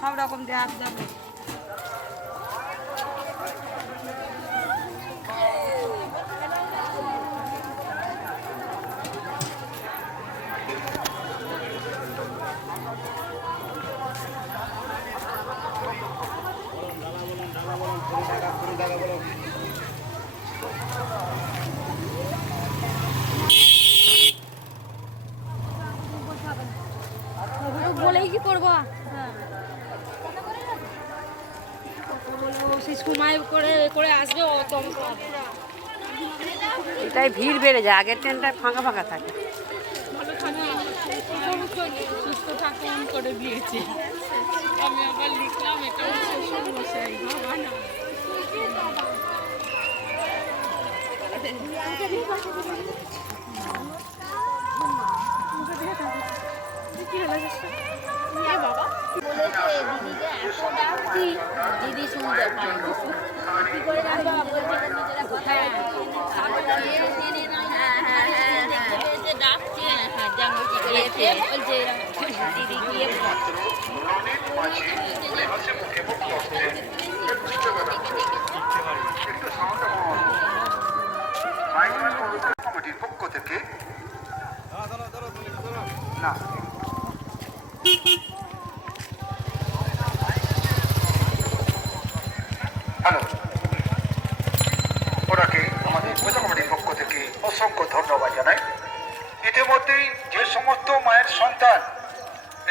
সব রকম দেওয়া যাবে। বলেই কি করবো, সময় করে করে আসবে অত। এটাই ভিড় বেড়ে যায়, আগের ট্রেনটা ফাঁকা ফাঁকা থাকে। সুস্থ থাকুন করে দিয়েছি, আমি আবার লিখলাম এটা শ্বশুর মশাই বাবা না। দিদি শুনতে পারেনি, কি করে ডাকছে, দিদি গিয়ে কমিটির পক্ষ থেকে না হ্যালো, ওনাকে আমাদের পূজা কমিটির পক্ষ থেকে অসংখ্য ধন্যবাদ জানাই। ইতিমধ্যেই যে সমস্ত মায়ের সন্তান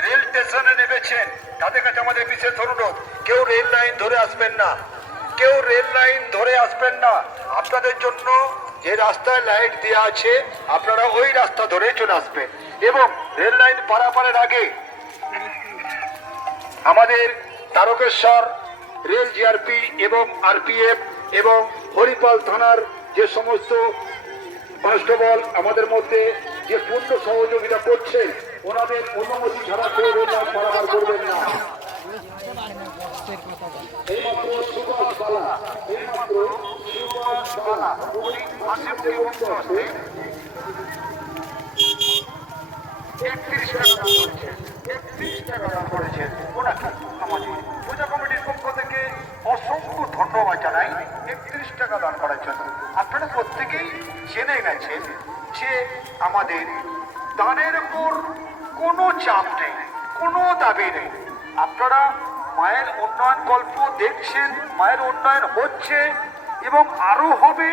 রেল স্টেশনে নেমেছেন তাদের কাছে আমাদের বিশেষ অনুরোধ, কেউ রেল লাইন ধরে আসবেন না, কেউ রেল লাইন ধরে আসবেন না। আপনাদের জন্য যে রাস্তায় লাইট দেওয়া আছে আপনারা ওই রাস্তা ধরে চলে আসবেন, এবং রেল লাইন পারাপারের আগে আমাদের তারকেশ্বর রেল জিআরপি এবং আরপিএফ এবং হরিপাল থানার যে সমস্ত কনস্টেবল আমাদের মধ্যে যে পূর্ণ সহযোগিতা করছে, ওনাদের অনুমতি ছাড়া কেউ রেল লাইন পারাপার করবেন না। এইমাত্র সুভাষ বালা, এইমাত্র সুভাষ বালা উনি হাসিমুখে মুক্ত আছে 31 টাকা দান করেছেন, 31 টাকা দান করেছেন। ওনাকে আমাদের পূজা কমিটির পক্ষ থেকে অসংখ্য ধন্যবাদ জানাই 31 টাকা দান করার জন্য। আপনারা প্রত্যেকেই জেনে গেছেন যে আমাদের দানের উপর কোনো চাপ নেই, কোনো দাবি নেই। আপনারা মায়ের উন্নয়ন গল্প দেখছেন, মায়ের উন্নয়ন হচ্ছে এবং আরো হবে।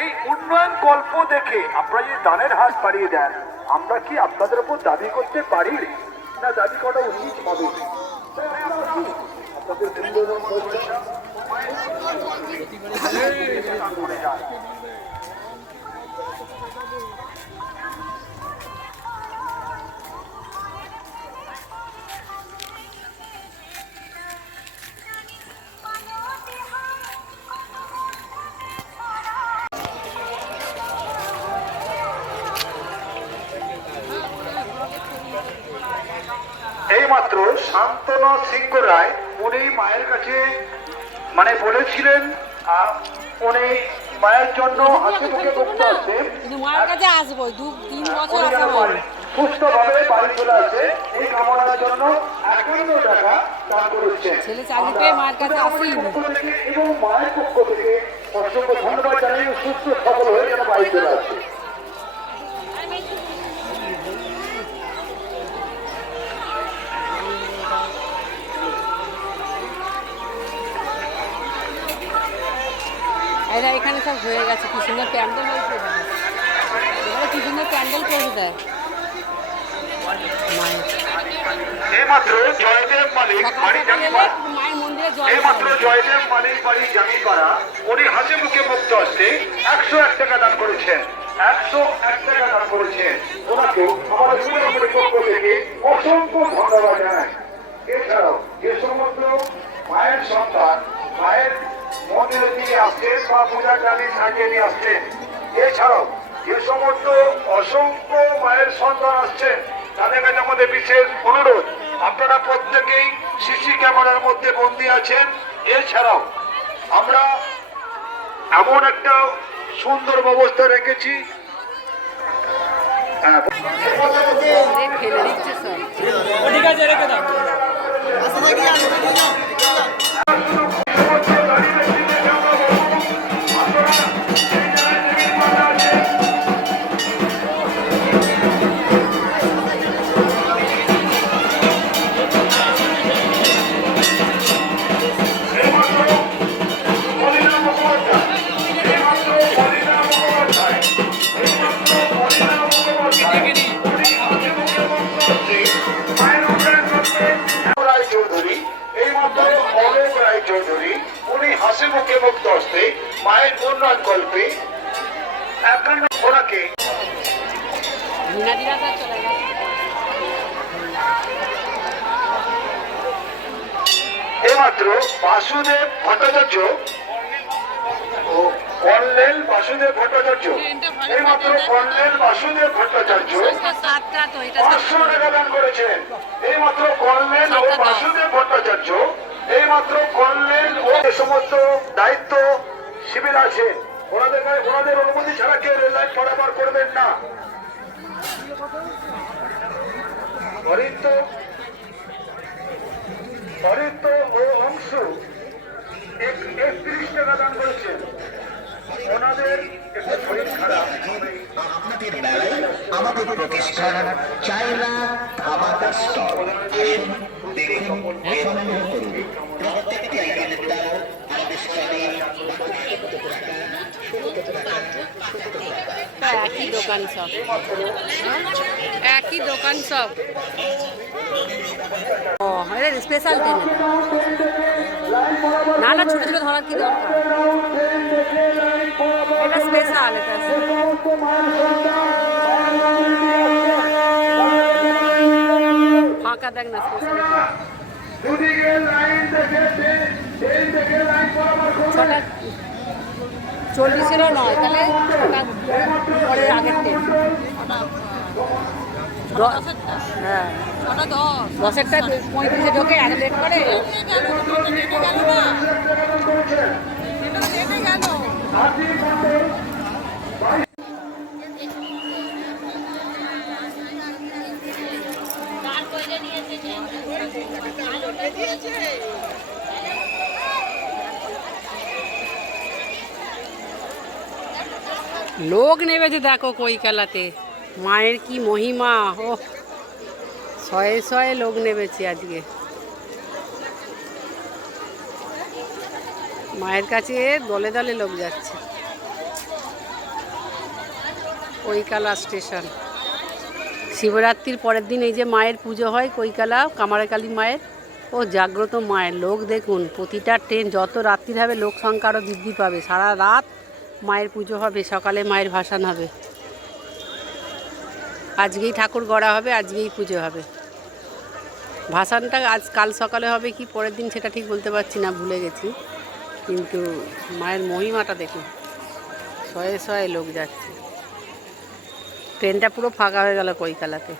এই উন্নয়ন গল্প দেখে আপনারা যদি দানের হাত বাড়িয়ে দেন, আমরা কি আপনাদের উপর দাবি করতে পারি না? দাবি করা উচিত হবে। আপনাদের মূল্যবান করে যায়। এইমাত্র শান্তনা সিংহ রায় উনি মায়ের কাছে মানে বলেছিলেন, উনি মায়ের জন্য হাসি মুখে মুক্ত আছে, মায়ের কাছে আসবো 2-3 বছর সুস্থভাবে বাড়ি চলে আসে এই কামনার জন্য 51 টাকা দান করেছেন। ছেলে চাকরি পেয়ে মায়ের কাছে আসি এবং মায়ের পক্ষ থেকে অসংখ্য ধন্যবাদ জানিয়ে সুস্থ সফল হয়ে যেন বাড়ি চলে আসে। এরা এখানে সব হয়ে গেছে, কি সুন্দর প্যান্ডেল হয়েছে, এবারে কি সুন্দর প্যান্ডেল করে দেয়। এইমাত্র জয়দেব মালিক বাড়ি জামিপাড়া, মায়ের মন্দিরে এইমাত্র জয়দেব মালিক বাড়ি জামিপাড়া উনি হাসি মুখে মুক্ত আসতে 101 টাকা দান করেছেন, 101 টাকা দান করেছেন। ওনাকে আমাদের পূজাকমিটির পক্ষ থেকে অসংখ্য ধন্যবাদ জানাই। এছাড়াও যে সমস্ত মায়ের সন্তান মায়ের মন্দিরে নিয়ে আসছেন বা পূজা ডালি সাজিয়ে নিয়ে আসছেন, এছাড়াও যে সমস্ত অসংখ্য মায়ের সন্তান আসছেন তাদের কাছে আমাদের বিশেষ অনুরোধ, আপনারা প্রত্যেকেই সিসি ক্যামেরার মধ্যে বন্দী আছেন। এছাড়াও আমরা এমন একটা সুন্দর ব্যবস্থা রেখেছি, ফেলে দিচ্ছে সব। ঠিক আছে, রেখে দাও। রায়চৌধুরী, এই মাত্র অলোক রায়চৌধুরী, উনি হাসি মুখে মুক্ত হস্তে মায়ের উন্নয়ন কল্পে ওনাকে মিনাদিরা তো চলে গেছে। এইমাত্র বাসুদেব ভট্টাচার্য ও কর্নেল বাসুদেব ভট্টাচার্য, এইমাত্র কর্নেল বাসুদেব ভট্টাচার্য 500 টাকা দান করেছেন। এইমাত্র কর্নেল ও বাসুদেব ভট্টাচার্য, এইমাত্র কর্নেল ও যে সমস্ত দায়িত্ব শিবির আছে ওনাদের অনুমতি ছাড়া কেউ রেল লাইন পারাপার করবেন না। হরিত্ব ও অংশ 31 টাকা দান করেছেন। ওনাদের একটু শরীর খারাপ। আপনাদের বেলায় আমাদের প্রতিষ্ঠান চায়না ধামাকা স্টল। আসুন, দেখুন, সংগ্রহ করুন। প্রত্যেকটি আইটেমের দাম আমাদের স্টলে একই দোকান সব, একই দোকান সব। ও এটা স্পেশাল ট্রেন, না না ছোটো ছোটো ধরার কি দরকার, এটা স্পেশাল। এটা ফাঁকা দেখ না, স্পেশাল। ছটা 40-এরও নয়, তাহলে ছটা পরের আগের ট্রেন। হ্যাঁ, 10-এরটা 35-এ ঢোকে, আগে লেট করে। লোক নেমেছে দেখো কৈকালাতে, মায়ের কি মহিমা। ও শয়ে শয়ে লোক নেমেছে আজকে মায়ের কাছে, দলে দলে লোক যাচ্ছে। কৈকালা স্টেশন, শিবরাত্রির পরের দিন এই যে মায়ের পুজো হয় কৈকালা কামারকালী মায়ের, ও জাগ্রত মায়ের। লোক দেখুন, প্রতিটা ট্রেন যত রাত্রি হবে লোক সংখ্যা আরও বৃদ্ধি পাবে। সারা রাত মায়ের পুজো হবে, সকালে মায়ের ভাসান হবে। আজকেই ঠাকুর গড়া হবে, আজকেই পুজো হবে। ভাসানটা কাল সকালে হবে কি পরের দিন সেটা ঠিক বলতে পারছি না, ভুলে গেছি। কিন্তু মায়ের মহিমাটা দেখুন, শয়ে শয়ে লোক যাচ্ছে। ট্রেনটা পুরো ফাঁকা হয়ে গেল কৈকালাতে।